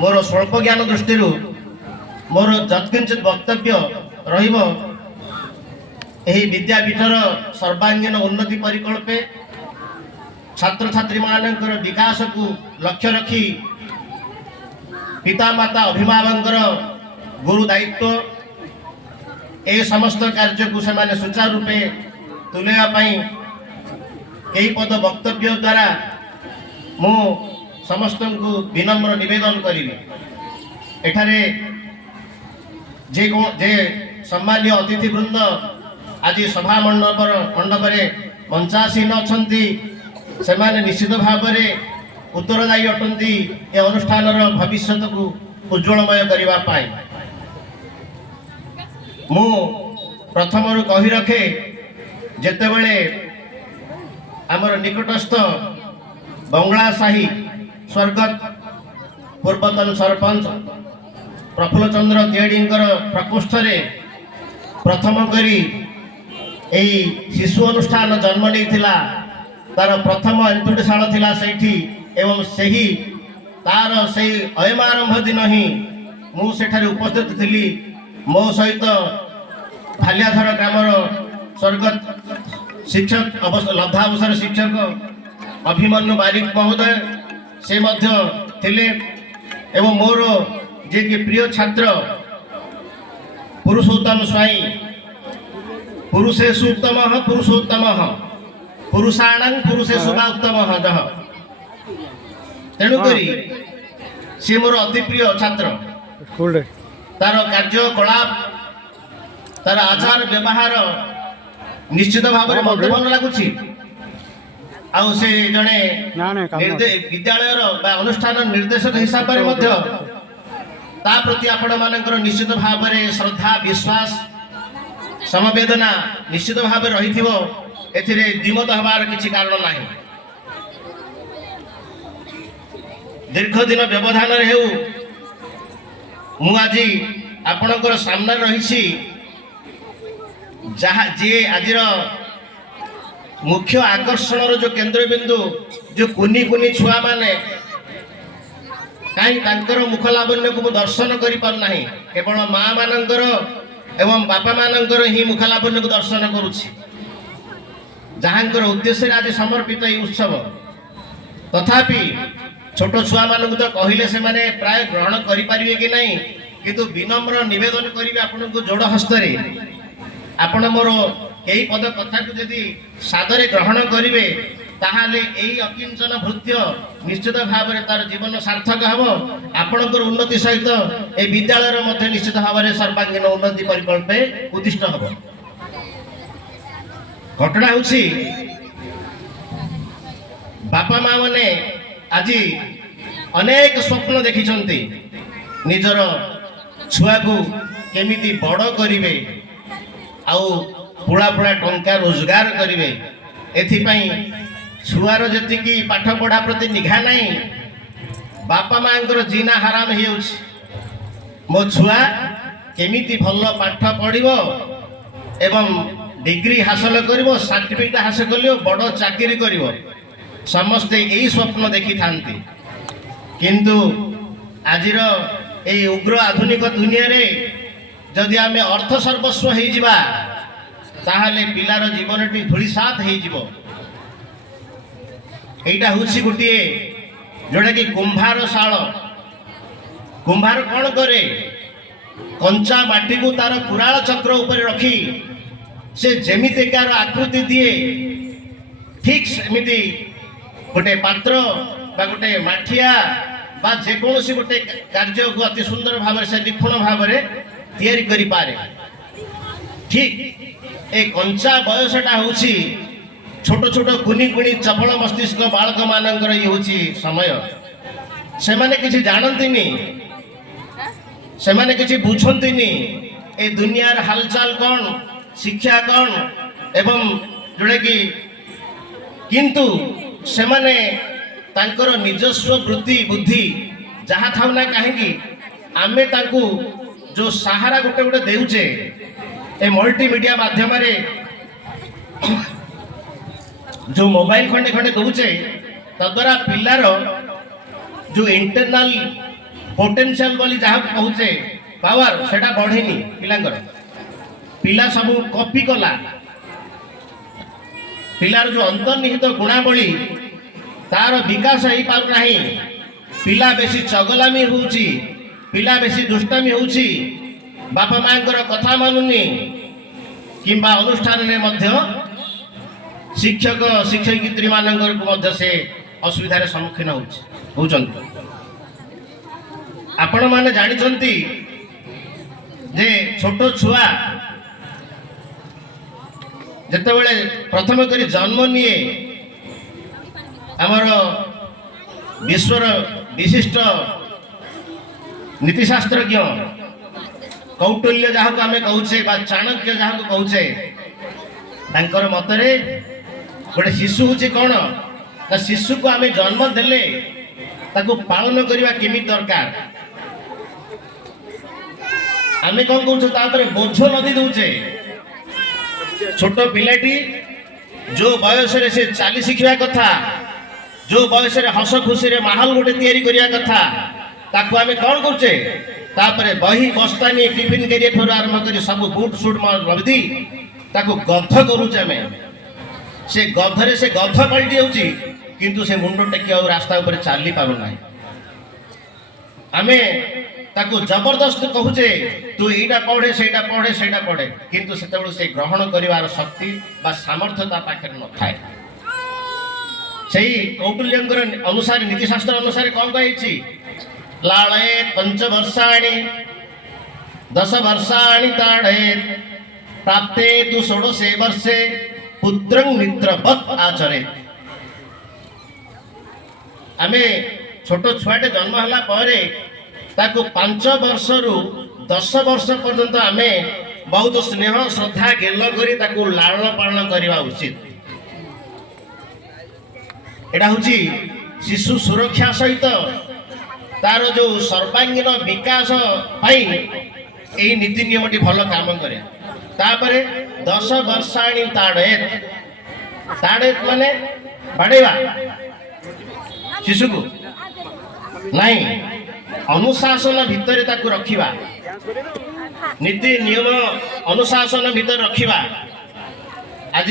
मोर स्वल्प ज्ञान दृष्टि मोर जत्किंचित वक्तव्य रहिब एही विद्यापीठर सर्वांगीन उन्नति परिकल्पे छात्र छात्री मानकर विकास को लक्ष्य रखी पितामाता अभिभावकर गुरु दायित्व ए समस्त कार्य को से सुचारू रूपे तुलेवाई कई पद वक्तव्य द्वारा मु समस्त को विनम्र निवेदन करी एठारे जे सम्मानीय अतिथि वृंद आज सभा मंडप मंचासीन अच्छा से निश्चित भाव में उत्तरदायी अटंती ए अनुष्ठान भविष्य को उज्ज्वलमय करने मु प्रथम कही रखे जेते बड़े आमर निकटस्थ बंगला साही स्वर्गत पूर्वतन सरपंच प्रफुल्ल चंद्र तिवाड़ींकर प्रकोष्ठ रे प्रथम करी एई शिशु अनुष्ठान जन्म नहीं तार प्रथम एंतुड़ीशाला थिला सेठी एवं सही तार से अयमारंभ दिन ही मु सेठारे उपस्थित थी मो सहित भालियाधर ग्रामर स्वर्गत शिक्षक लब्धावसर शिक्षक अभिमन्यु बारिक महोदय से मध्य थिले एवं मोर जे कि प्रिय छात्र पुरुषोत्तम स्वाई पुरुषेषु उत्तम पुरुषोत्तम पुरुषाणां पुरुषेषु वा उत्तम जह तेणुक सी मोर अति प्रिय छात्र तार कार्यकलाप तार आचार व्यवहार निश्चित भाव में मत भल लगुच से जड़े विद्यालय अनुष्ठान निर्देशक हिसाब से प्रति आपण मानकर निश्चित भाव में श्रद्धा विश्वास समवेदना निश्चित भाव रही द्विमत हबार किसी कारण ना दीर्घ दिन व्यवधान आज आपणकर सामने रही जहाँ जी आज मुख्य आकर्षण जो केंद्र बिंदु जो कुनी कुनी छुआ माने कहीं मुख लावण्य को दर्शन कर पारना केवल माँ मानकर एवं बापा मानकर ही मुख लावण्य को दर्शन करुछि जहाँकर उद्देश्य आज समर्पित ये उत्सव तथापि छोट छुआ मान तो कहले से माने प्राय ग्रहण करें कि नहीं किंतु विनम्र निवेदन करी आपण को जोड़ हस्तर आपण मोर यही पद कथा को यदि सादरे ग्रहण करेंगे ताहले यही अकिंचन भृत्य निश्चित भाव में तार जीवन सार्थक हम आपणकर उन्नति सहित ए विद्यालय मध्य निश्चित भाव में सर्वांगीन उन्नति परिकल्पे उद्दिष्ट हम घटना होछि बापा माँ मैंने आज अनेक स्वप्न देखिछन्ति निजर छुआ को केमिति बड़ करिवे आउ पुड़ा पुड़ा टंका रोजगार करिवे एथिपाई छुआर जतिकी पाठ पढ़ा प्रति निघा नहीं बापा माँ जीना हराम हो मो छुआ केमिति भल पाठ पढ़िबो एवं डिग्री हासिल करिबो सर्टिफिकेट हासिल करियो बड़ चाकरी करिबो समस्ते यही स्वप्न देखी थांती किंतु आजिर ए उग्र आधुनिक दुनिया रे जदि आमे अर्थ सर्वस्व हो जिबा ताहले पिलार जीवनटी धूलिसात हो जिवो एटा होछि गोटे जोड़ा कि कुंभार शाल कुंभार कौन करे कंचा माटी को तार कुराल चक्र ऊपर रखी से जेमितिकार आकृति दिए ठीक सेमिति गोटे पात्र बा गोटे माठिया बा जेकोसी गोटे कार्य को अति सुंदर भाव से निपुण भाव तैयारी करि पारे ठीक ए कंचा बयसटा होछि छोट छोट कुनी कुनी चपल मस्तिष्क बालक मानकर ये होछि समय से माने किछि जानंतिनी से माने किछि बुझंतिनी ए दुनियार हालचाल कौन शिक्षा कौन एवं जोड़े कि किंतु से माने तांकर निजस्व वृत्ति बुद्धि जहाँ थाउ ना कहीं आमे तांकु जो सहारा गोटे गोटे देउचे ए मल्टीमीडिया माध्यम जो मोबाइल खंडे खंडे दौचे तद्वारा पिलार जो इंटरनाल पोटेंशियल बोली जहाँ कहूचे पावर सेटा बढ़ेनी पिलांकर पिला सब कॉपी कला पिलार जो अंतर्निहित गुणावली तार विकास हो पार नहीं पिला बेसी चगलामी होउची पिला बेसी दुष्टामी होउची बापा मांकर कथा मानुनी किंबा अनुष्ठान में मध्य शिक्षक शिक्षयित्री मानकर को मध्य से असुविधार सम्मुखीन होउची आपण माने जानिचंती जे छोट छुआ जेतेबेले प्रथम करी जन्म निये आमर विश्वर विशिष्ट नीतिशास्त्रज्ञ कौटिल्य जहाँ को आम कहूचे चाणक्य जहाँ को कहूचे तांकर मतरे गोटे शिशु हूँ कौन ना शिशु को आम जन्म देले ताको पालन करवा केमी दरकार आम कौन कहते बोझ नदी दौचे छोट पिलाटी जो बयस से चली शिखा कथा जो बयस हस खुशी रे माहौल गोटे तैयारी करिया कथा ताको आम कौन करुचे तापरे बही बस्तानी टिफिन कैरियर ठूँ आरंभ कर सब बुट सुट लभदी ताको गध करुचे आम से गधरे से गध पलटि जाऊँगी किंतु से मुंड टेकी आ रास्ता ऊपर चली पारना आमे ताको जबरदस्त कहूचे तू एटा पढ़े सेटा पढ़े किंतु सेतेबेले से ग्रहण करिवार शक्ति बा सामर्थ्य ता पाखे न थाए सेही कौटिल्यंकर अनुसार नीतिशास्त्र अनुसार कौन कही लाड़े 5 वर्षाणि 10 वर्षाणि ताड़े प्राप्ते तु 16 वर्षे पुत्रं मित्रवत् आचरे आमे छोट छुआटे जन्म हला परे ताको 5 वर्ष रु 10 वर्ष पर्यंत आमे बहुत स्नेह श्रद्धा गेल करी ताको लालन पालन करवा उचित एटा होची शिशु सुरक्षा सहित तार जो सर्वांगीन विकास पाई एही नीति नियमटी भल काम करे तापरे 10 वर्षाणी ताड़ेत माने बाड़ेवा शिशु को नहीं अनुशासन भितर ताकू रखिबा नीति नियम अनुशासन भितर रखिबा आज